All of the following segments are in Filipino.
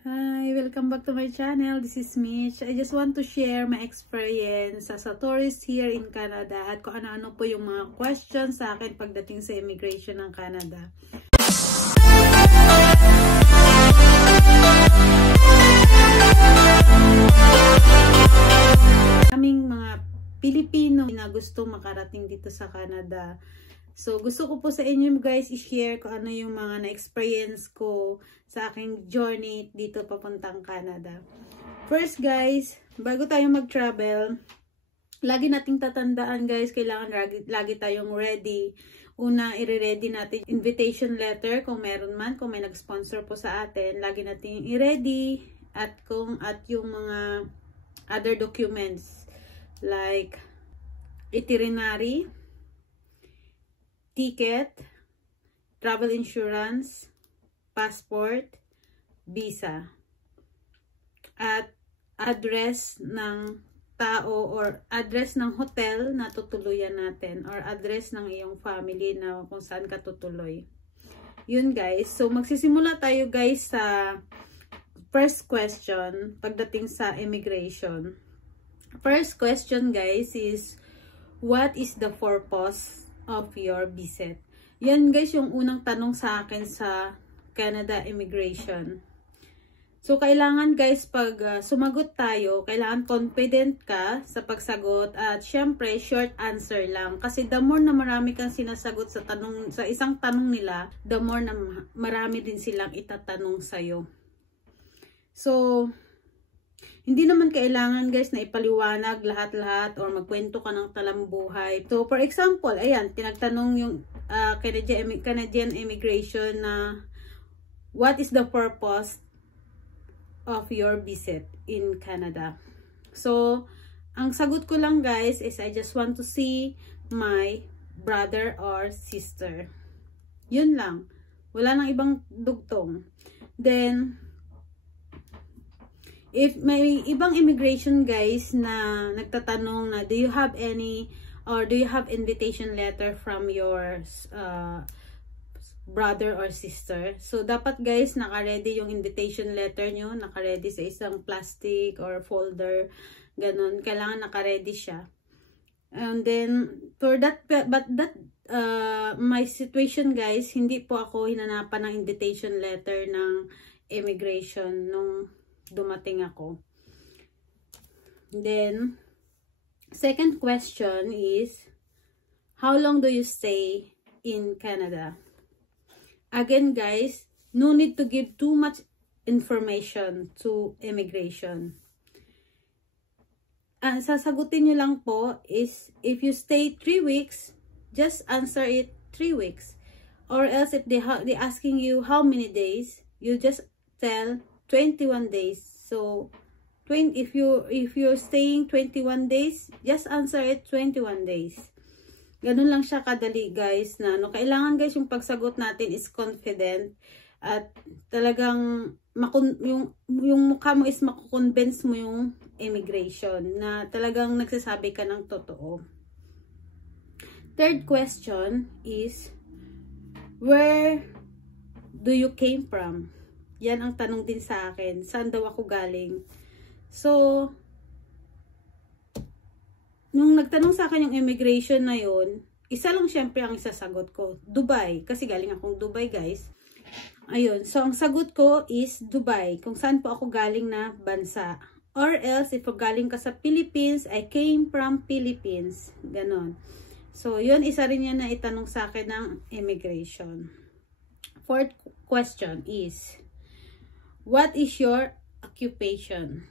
Hi, welcome back to my channel. This is Mitch. I just want to share my experience as a tourist here in Canada at kung ano-ano po yung mga questions sa akin pagdating sa immigration ng Canada. Kaming mga Pilipino na gusto makarating dito sa Canada. So, gusto ko po sa inyo guys i-share kung ano yung mga na-experience ko sa aking journey dito papuntang Canada. First guys, bago tayo mag-travel, lagi nating tatandaan guys, kailangan lagi tayong ready. Una, i-ready natin invitation letter kung meron man, kung may nag-sponsor po sa atin, lagi natin i-ready at yung mga other documents like itinerary, ticket, travel insurance, passport, visa, at address ng tao or address ng hotel na tutuluyan natin or address ng iyong family na kung saan ka tutuloy. Yun guys. So magsisimula tayo guys sa first question pagdating sa immigration. First question guys is, what is the purpose of your visit? Yan guys yung unang tanong sa akin sa Canada immigration. So kailangan guys pag sumagot tayo, kailangan confident ka sa pagsagot at syempre short answer lang, kasi the more na marami kang sinasagot sa isang tanong nila, the more na marami din silang itatanong sa iyo. So hindi naman kailangan guys na ipaliwanag lahat-lahat or magkwento ka ng talambuhay. So for example, ayan, tinagtanong yung Canadian immigration na what is the purpose of your visit in Canada? So ang sagot ko lang guys is I just want to see my brother or sister. Yun lang. Wala nang ibang dugtong. Then if may ibang immigration guys na nagtatanong na do you have any or do you have invitation letter from your brother or sister, so dapat guys naka-ready yung invitation letter nyo, naka-ready sa isang plastic or folder, ganun, kailangan naka-ready siya. And then for that, but that my situation guys, hindi po ako hinanapan ng invitation letter ng immigration nung dumating ako. Then second question is, how long do you stay in Canada? Again guys, no need to give too much information to immigration. Ang sasagutin nyo lang po is, if you stay 3 weeks, just answer it 3 weeks. Or else if they asking you how many days, you just tell 21 days. So if you're staying 21 days, just answer it 21 days. Ganun lang siya kadali guys, na kailangan guys yung pagsagot natin is confident at talagang yung mukha mo is makukonvince mo yung immigration na talagang nagsasabi ka ng totoo. Third question is, where do you came from? Yan ang tanong din sa akin. Saan daw ako galing? So, nung nagtanong sa akin yung immigration na yun, isa lang syempre ang isasagot ko. Dubai. Kasi galing akong Dubai guys. Ayun. So, ang sagot ko is Dubai. Kung saan po ako galing na bansa. Or else, if galing ka sa Philippines, I came from Philippines. Ganon. So, yun, isa rin yan na itanong sa akin ng immigration. Fourth question is, what is your occupation?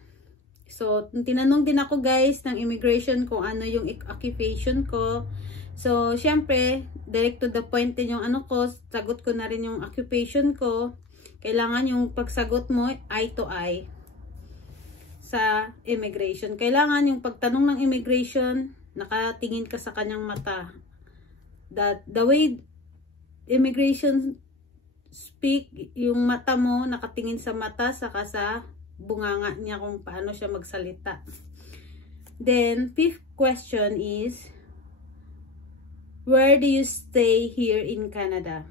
So, tinanong din ako guys ng immigration kung ano yung occupation ko. So, syempre, direct to the point din yung ano ko, sagot ko na rin yung occupation ko. Kailangan yung pagsagot mo eye to eye sa immigration. Kailangan yung pagtanong ng immigration, nakatingin ka sa kanyang mata. The way immigration speak, yung mata mo nakatingin sa mata saka sa bunganga niya kung paano siya magsalita. Then fifth question is, where do you stay here in Canada?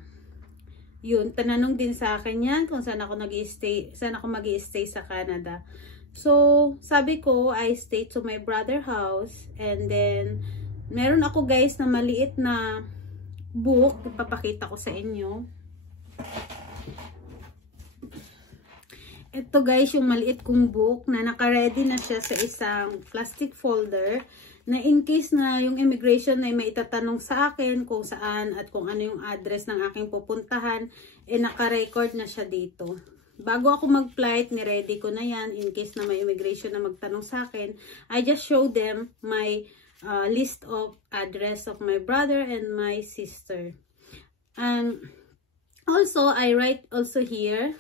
yun, tananong din sa akin yan kung saan ako mag-i-stay sa Canada. So, sabi ko, I stayed to my brother house, and then, meron ako guys na maliit na book, ipapakita ko sa inyo. Ito guys, yung maliit kong book na naka-ready na siya sa isang plastic folder na in case na yung immigration ay may itatanong sa akin kung saan at kung ano yung address ng aking pupuntahan, naka-record na siya dito. Bago ako mag-flight, ni-ready ko na yan in case na may immigration na magtanong sa akin. I just show them my list of address of my brother and my sister. And also, I write also here.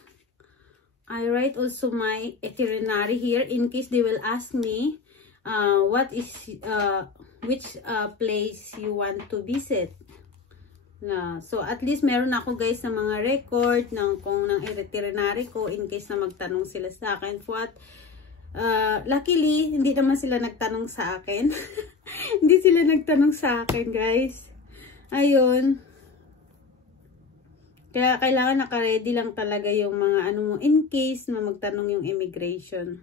I write also my itinerary here in case they will ask me which place you want to visit. So at least meron ako guys ng mga record ng itinerary ko in case na magtanong sila sa akin. Luckily, hindi naman sila nagtanong sa akin. Hindi sila nagtanong sa akin guys. Ayun. Kaya kailangan naka-ready lang talaga yung mga ano mo in case na magtanong yung immigration.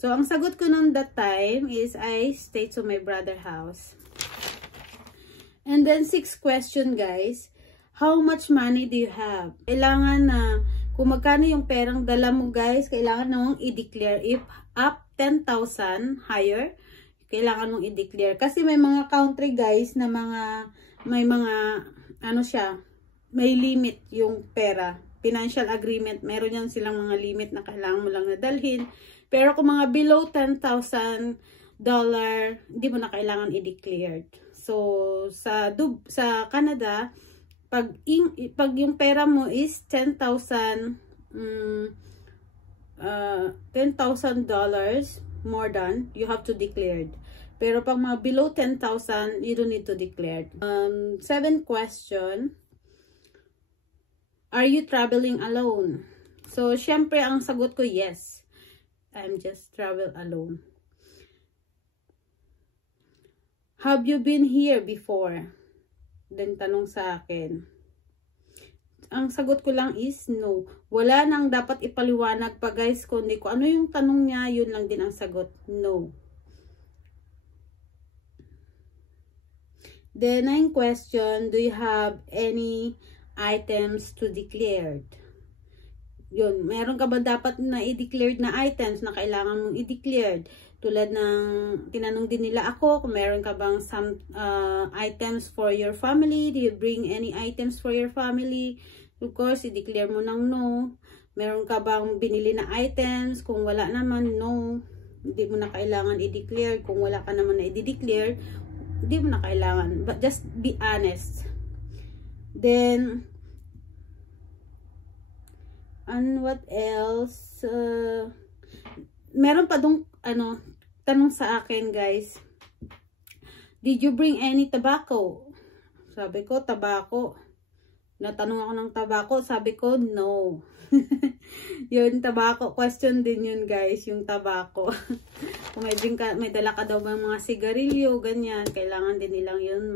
So, ang sagot ko noon that time is I stayed to my brother house. And then, 6th question guys. How much money do you have? Kailangan na, kung magkano yung perang dala mo guys, kailangan namang i-declare. If up 10,000 higher, kailangan mong i-declare. Kasi may mga country guys na may mga, ano siya, may limit yung pera. Financial agreement, meron yan silang mga limit na kailangan mo lang nadalhin. Pero kung mga below $10,000, hindi mo na kailangan i-declare. So, sa Canada, pag yung pera mo is $10,000 more than, you have to declare. Pero pag mga below 10,000, you don't need to declare. 7th question. Are you traveling alone? So, syempre, ang sagot ko, yes. I'm just travel alone. Have you been here before? Then, tanong sa akin. Ang sagot ko lang is no. Wala nang dapat ipaliwanag pa guys, kundi kung ano yung tanong niya, yun lang din ang sagot. No. The 9th question, do you have any items to declared? Yun, meron ka ba dapat na i-declared na items na kailangan mong i-declared? Tulad ng, tinanong din nila ako, kung meron ka bang some items for your family? Do you bring any items for your family? Of course, i-declare mo ng no. Meron ka bang binili na items? Kung wala naman, no. Hindi mo na kailangan i-declare. Kung wala ka naman na i-declare, hindi mo na kailangan. But just be honest. Then, and what else? Meron pa dong, tanong sa akin, guys. Did you bring any tobacco? Sabi ko, tobacco. Natanong ako ng tobacco, sabi ko, no. Yun, tobacco. Question din yun, guys, yung tobacco. Kung may dala ka daw mga sigarilyo, ganyan, kailangan din nilang yun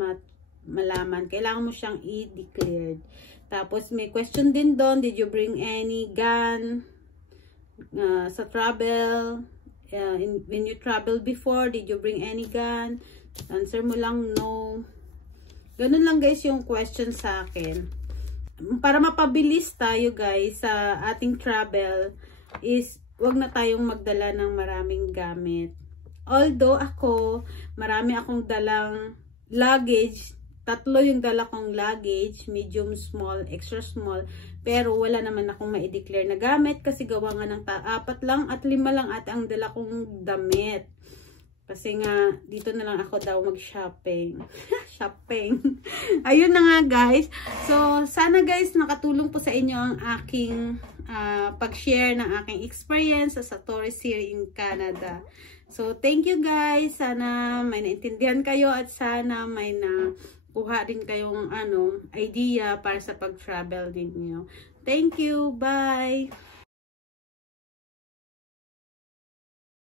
malaman. Kailangan mo siyang i-declared. Tapos may question din doon, did you bring any gun sa travel? When you travel before, did you bring any gun? Answer mo lang no. Ganun lang guys yung question sa akin. Para mapabilis tayo guys sa ating travel is wag na tayong magdala ng maraming gamit. Although ako, marami akong dalang luggage. 3 yung dala kong luggage, medium, small, extra small. Pero wala naman akong ma-declare na gamit kasi gawa nga ng 4 lang at 5 lang at ang dala kong damit. Kasi nga, dito na lang ako daw mag-shopping. Shopping. Ayun na nga guys. So, sana guys nakatulong po sa inyo ang aking pag-share ng aking experience sa tourist here in Canada. So, thank you guys. Sana may naintindihan kayo at sana may kuha din kayong idea para sa pag-travel ninyo. Thank you. Bye!